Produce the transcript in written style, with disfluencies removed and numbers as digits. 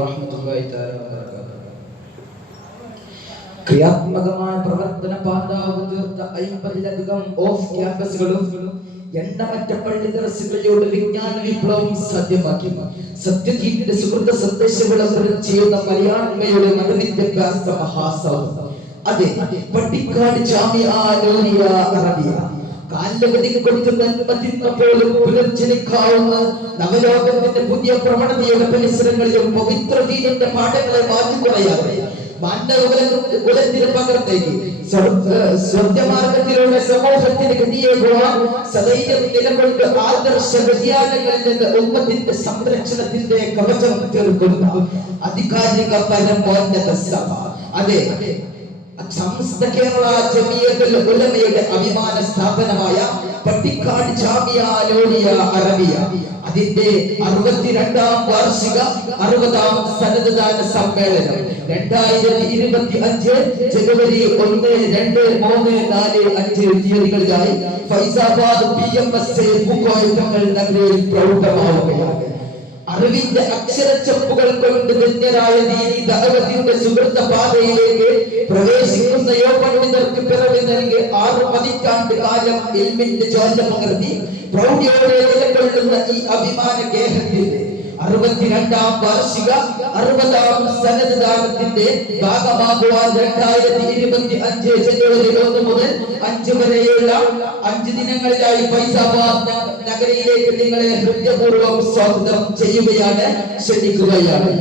വറഹ്മത്തുള്ളാഹി തആല വബറകാതുഹു. ക്രിയാത്മകമായ പ്രവർത്തന പാതാവ് തീർത്ത 50-ലധികം ഓഫ് ക്യാമ്പസുകളും എണ്ണമറ്റ പള്ളി ദർസുകളിലൂടെ വിജ്ഞാന വിപ്ലവം സാധ്യമാക്കി. സത്യജീവിയുടെ സുഹൃത സന്ദേശ വിളംബരം ചെയ്യുന്ന മലയാളിയുടെ മതവിദ്യാഭ്യാസ മഹാസൗധം അതെ പട്ടിക്കാട് ജാമിഅ നൂരിയ അറബിയ. കാലഗതി കൊടുത്തുപോലും പുനർജനിക്കാവുന്ന നവലോകത്തിന്റെ പുതിയ പ്രവണതയുടെ പരിസരങ്ങളിലും പവിത്ര ദീനിന്റെ പാഠങ്ങളെ മാറ്റിക്കുറയാതെ മാനവകുലത്തിന് പകർത്തേക്ക് സ്വർഗമാർഗത്തിലൂടെ സമൂഹത്തിന് ഗതിയേകുവാൻ സദൈര്യം നിലകൊണ്ട് ആദർശ വ്യതിയാനങ്ങളിൽ നിന്ന് ഉമ്മത്തിന്റെ സംരക്ഷണത്തിന്റെ കവചം തീർക്കുന്ന അധികാരിക പരമോന്നത സഭ അതെ സമസ്ത കേരള ജമിയത്തുൽ ഉലമയുടെ അഭിമാന സ്ഥാപനമായ പട്ടിക്കാട് ജാമിഅ നൂരിയ അറബിയ അതിന്റെ 62ാം വാർഷിക 60ാം സനദ്ദാന സമ്മേളനം 2025 ജനുവരി 1, 2, 3, 4, 5 തീയതികളിലായി ഫൈസാബാദ് PMS പൂക്കോയത്തങ്ങൾ നഗരിയിൽ പ്രൗഢമാവുകയാണ്. അറിവിന്റെ അക്ഷരച്ചപ്പുകൾ കൊണ്ട് ധന്യരായ ദീനി ദഅവത്തിന്റെ സുഹൃത്ത പാതയിലേക്ക് പ്രവേശിക്കുന്ന യുവപണ്ഡിതർക്ക് പിറവി നൽകി 6 പതിറ്റാണ്ട് കാലം ഇൽമിന്റെ ജ്വാല പകർത്തി പ്രൗഢിയോടെ നിലകൊള്ളുന്ന ഈ അഭിമാന ഗേഹത്തിന്റെ 62ാം വാർഷിക 60ാം സനദ്ദാനത്തിന്റെ ഭാഗമാകുവാൻ 2025 ജനുവരി 1 മുതൽ 5 വരെയുള്ള 5 ദിനങ്ങളിലായി ഫൈസാബാദ് നഗരിയിലേക്ക് നിങ്ങളെ ഹൃദയപൂർവ്വം സ്വാഗതം ചെയ്യുകയാണ്, ക്ഷണിക്കുകയാണ്.